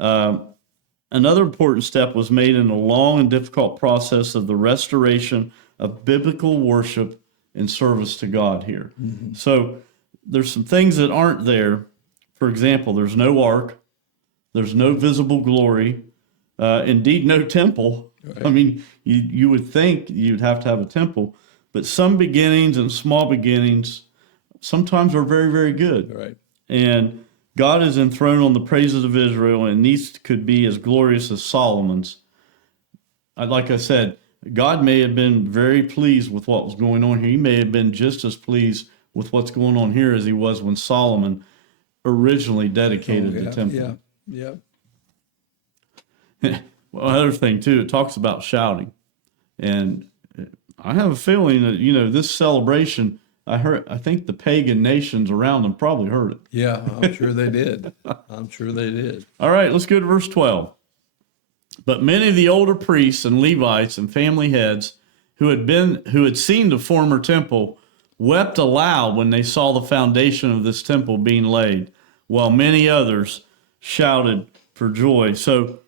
Another important step was made in a long and difficult process of the restoration of biblical worship and service to God here. So there's some things that aren't there. For example, there's no ark. There's no visible glory. Indeed, no temple. Right. I mean, you would think you'd have to have a temple. But some beginnings and small beginnings sometimes are very, very good. Right. And God is enthroned on the praises of Israel, and these could be as glorious as Solomon's. Like I said, God may have been very pleased with what was going on here. He may have been just as pleased with what's going on here as he was when Solomon originally dedicated the temple. Yeah. Well, another thing too, it talks about shouting, and I have a feeling that this celebration. I think the pagan nations around them probably heard it. Yeah, I'm sure they did. I'm sure they did. All right, let's go to verse 12. But many of the older priests and Levites and family heads who had seen the former temple wept aloud when they saw the foundation of this temple being laid, while many others shouted for joy. So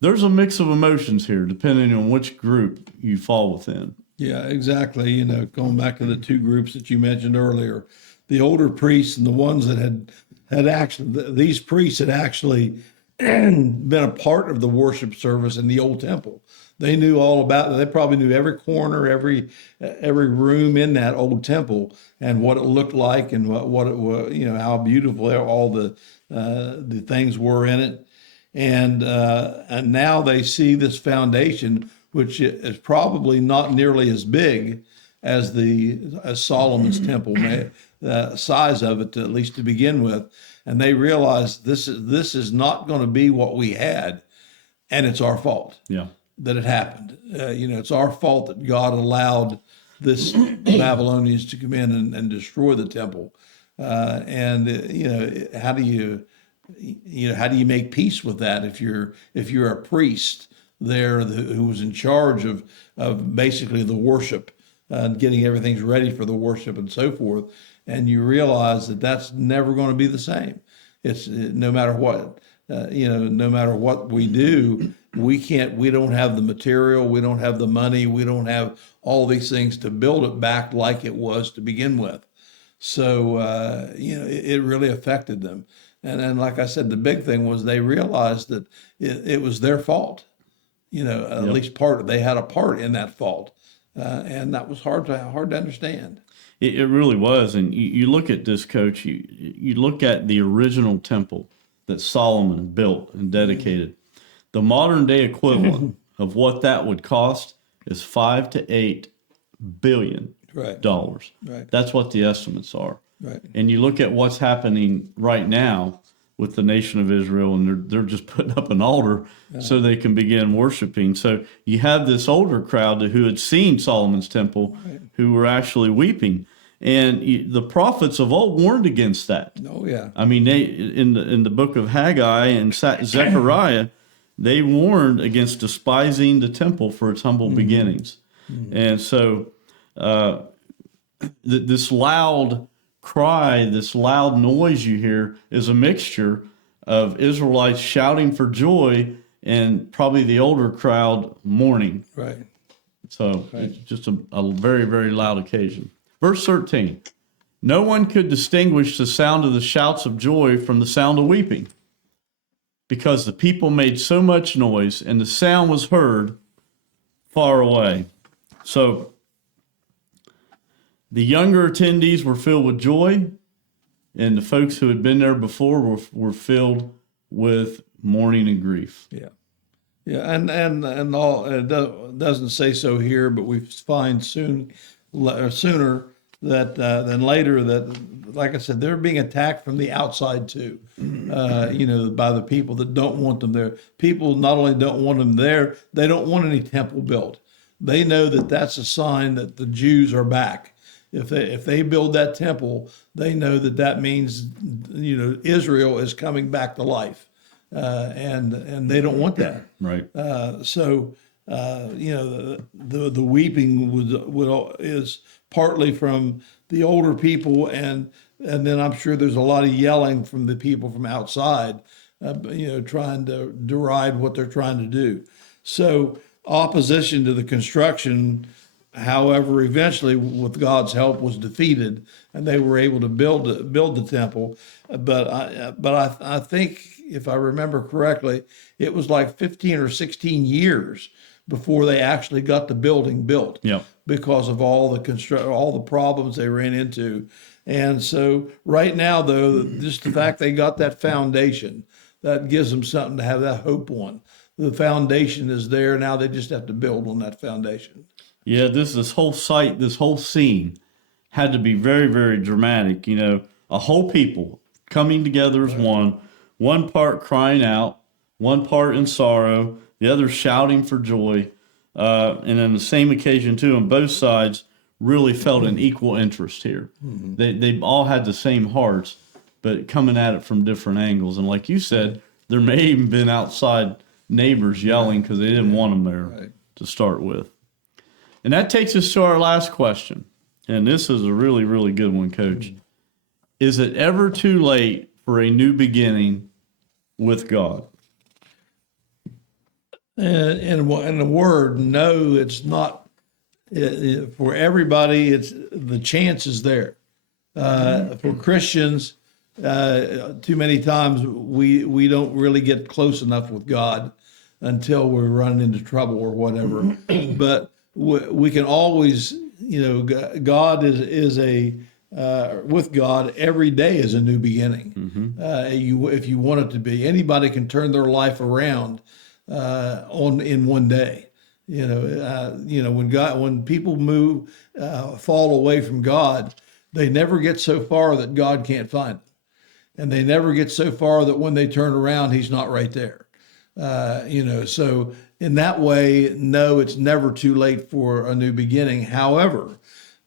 there's a mix of emotions here, depending on which group you fall within. Yeah, exactly. Going back to the two groups that you mentioned earlier, the older priests and the ones that had actually, these priests had actually been a part of the worship service in the old temple. They knew all about it. They probably knew every corner, every room in that old temple and what it looked like and what it was, how beautiful all the things were in it. And now they see this foundation, which is probably not nearly as big as Solomon's temple, the size of it, at least to begin with. And they realize this is not going to be what we had, and it's our fault. Yeah. That it happened. It's our fault that God allowed this Babylonians to come in and destroy the temple. How do you make peace with that if you're a priest there who was in charge of basically the worship, getting everything ready for the worship and so forth, and you realize that that's never going to be the same. It's no matter what, no matter what we do, we don't have the material, we don't have the money, we don't have all these things to build it back like it was to begin with. So, it really affected them. And then, like I said, the big thing was they realized that it was their fault. At least they had a part in that fault. And that was hard to understand. It really was. And you look at this, Coach, you look at the original temple that Solomon built and dedicated. The modern day equivalent of what that would cost is $5 to $8 billion. Right. Right. That's what the estimates are. Right. And you look at what's happening right now with the nation of Israel, and they're just putting up an altar so they can begin worshiping. So you have this older crowd who had seen Solomon's temple, who were actually weeping. And the prophets of old warned against that. Oh, yeah. I mean, they in the book of Haggai and Zechariah, they warned against despising the temple for its humble beginnings. And so this loud cry, this loud noise you hear is a mixture of Israelites shouting for joy and probably the older crowd mourning. Right. So it's just a very, very loud occasion. Verse 13, no one could distinguish the sound of the shouts of joy from the sound of weeping, because the people made so much noise and the sound was heard far away. So the younger attendees were filled with joy, and the folks who had been there before were filled with mourning and grief. Yeah. Yeah, and all, it doesn't say so here, but we find sooner that than later that, like I said, they're being attacked from the outside too, by the people that don't want them there. People not only don't want them there, they don't want any temple built. They know that that's a sign that the Jews are back. If they build that temple, they know that means, Israel is coming back to life, and they don't want that. Right. So the weeping is partly from the older people, and then I'm sure there's a lot of yelling from the people from outside, trying to deride what they're trying to do. So opposition to the construction, however, eventually with God's help was defeated, and they were able to build the temple. But I think, if I remember correctly, it was like 15 or 16 years before they actually got the building built. Yep. Because of all the problems they ran into. And so right now, though, just the fact they got that foundation, that gives them something to have that hope on. The foundation is there. Now they just have to build on that foundation. Yeah, this whole site, this whole scene had to be very, very dramatic. You know, a whole people coming together as one part crying out, one part in sorrow, the other shouting for joy. And on the same occasion, too, on both sides, really felt an equal interest here. They all had the same hearts, but coming at it from different angles. And like you said, there may even been outside neighbors yelling because they didn't want them there to start with. And that takes us to our last question. And this is a really, really good one, Coach. Is it ever too late for a new beginning with God? In the word, no, it's not. For everybody, it's the chance is there. For Christians, too many times we don't really get close enough with God until we run into trouble or whatever. But we can always, God is a with God, every day is a new beginning. If you want it to be, anybody can turn their life around in one day. When people fall away from God, they never get so far that God can't find them, and they never get so far that when they turn around, He's not right there. So in that way, no, it's never too late for a new beginning. However,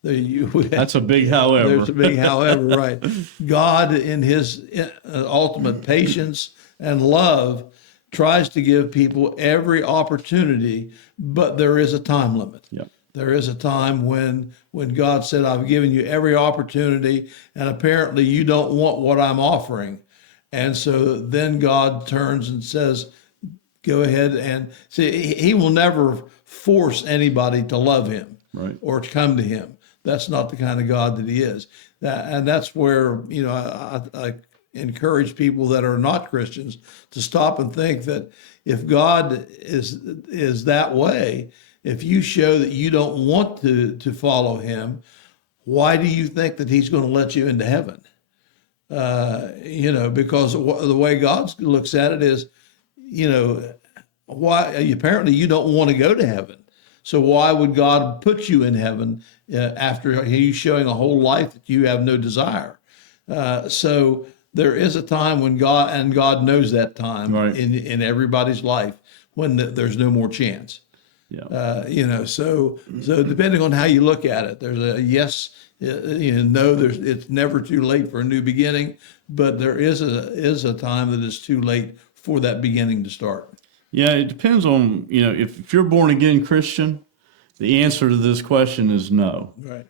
that's a big however. There's a big however, right? God, in His ultimate patience and love, tries to give people every opportunity, but there is a time limit. Yep. There is a time when God said, I've given you every opportunity, and apparently you don't want what I'm offering. And so then God turns and says, go ahead and see, He will never force anybody to love Him or to come to Him. That's not the kind of God that He is. And that's where, I encourage people that are not Christians to stop and think that if God is that way, if you show that you don't want to follow Him, why do you think that He's going to let you into heaven? Because the way God looks at it is, why apparently you don't want to go to heaven. So why would God put you in heaven after He's showing a whole life that you have no desire? So there is a time when God knows that time in everybody's life when there's no more chance. Yeah. So depending on how you look at it, there's a yes, no. It's never too late for a new beginning, but there is a time that it's too late for that beginning to start. Yeah, it depends on, if you're born again Christian, the answer to this question is no. Right.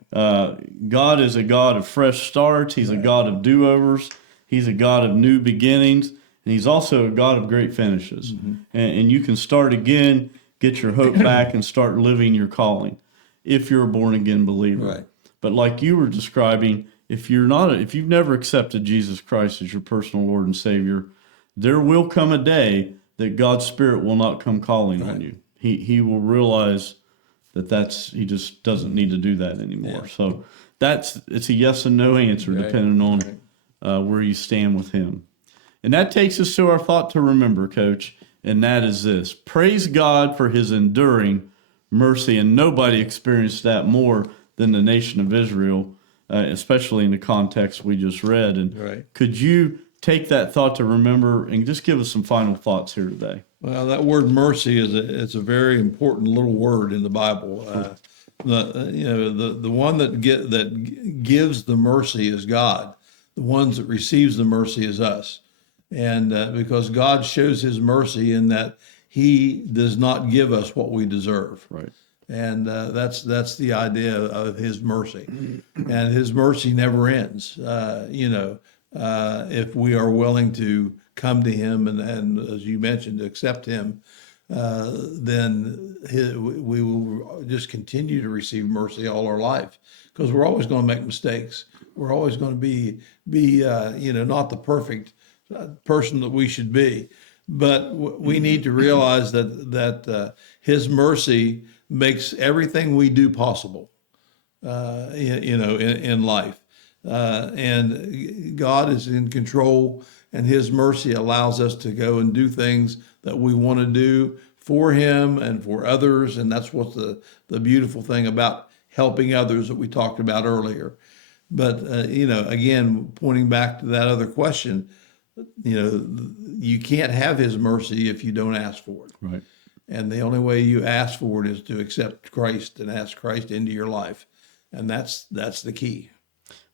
God is a God of fresh starts. He's a God of do-overs. He's a God of new beginnings. And He's also a God of great finishes. And you can start again, get your hope back, and start living your calling if you're a born again believer. Right. But like you were describing, if you've never accepted Jesus Christ as your personal Lord and Savior, there will come a day that God's Spirit will not come calling on you. He will realize that He just doesn't need to do that anymore. Yeah. So it's a yes and no answer depending on where you stand with Him. And that takes us to our thought to remember, Coach, and that is this: praise God for His enduring mercy, and nobody experienced that more than the nation of Israel, especially in the context we just read. And could you take that thought to remember and just give us some final thoughts here today? Well, that word mercy is a very important little word in the Bible. The one that gives the mercy is God. The ones that receives the mercy is us. And because God shows His mercy in that He does not give us what we deserve. Right. And that's the idea of His mercy. And His mercy never ends. If we are willing to come to Him and as you mentioned, accept Him, then we will just continue to receive mercy all our life, because we're always going to make mistakes. We're always going to be not the perfect person that we should be, but we need to realize that His mercy makes everything we do possible, in life. And God is in control, and His mercy allows us to go and do things that we want to do for Him and for others. And that's what's the beautiful thing about helping others that we talked about earlier. But, again, pointing back to that other question, you can't have his mercy if you don't ask for it. Right. And the only way you ask for it is to accept Christ and ask Christ into your life. And that's the key.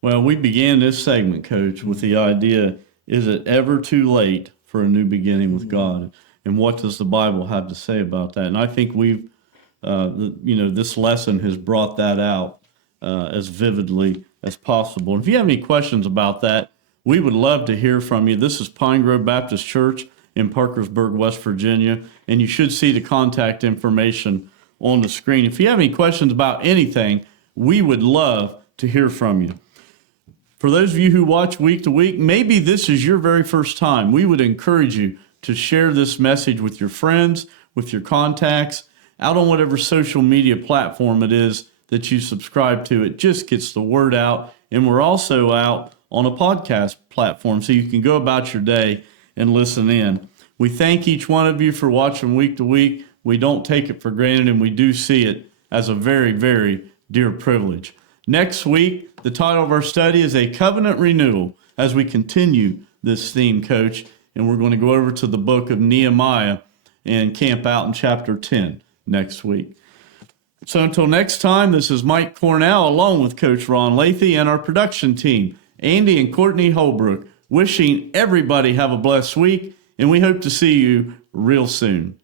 Well, we began this segment, Coach, with the idea, is it ever too late for a new beginning with God? And what does the Bible have to say about that? And I think we've, this lesson has brought that out as vividly as possible. And if you have any questions about that, we would love to hear from you. This is Pine Grove Baptist Church in Parkersburg, West Virginia, and you should see the contact information on the screen. If you have any questions about anything, we would love to hear from you. For those of you who watch week to week, maybe this is your very first time. We would encourage you to share this message with your friends, with your contacts, out on whatever social media platform it is that you subscribe to. It just gets the word out. And we're also out on a podcast platform, so you can go about your day and listen in. We thank each one of you for watching week to week. We don't take it for granted, and we do see it as a very, very dear privilege. Next week, the title of our study is A Covenant Renewal, as we continue this theme, Coach, and we're going to go over to the book of Nehemiah and camp out in chapter 10 next week. So until next time, this is Mike Cornell along with Coach Ron Lathey and our production team, Andy and Courtney Holbrook, wishing everybody have a blessed week, and we hope to see you real soon.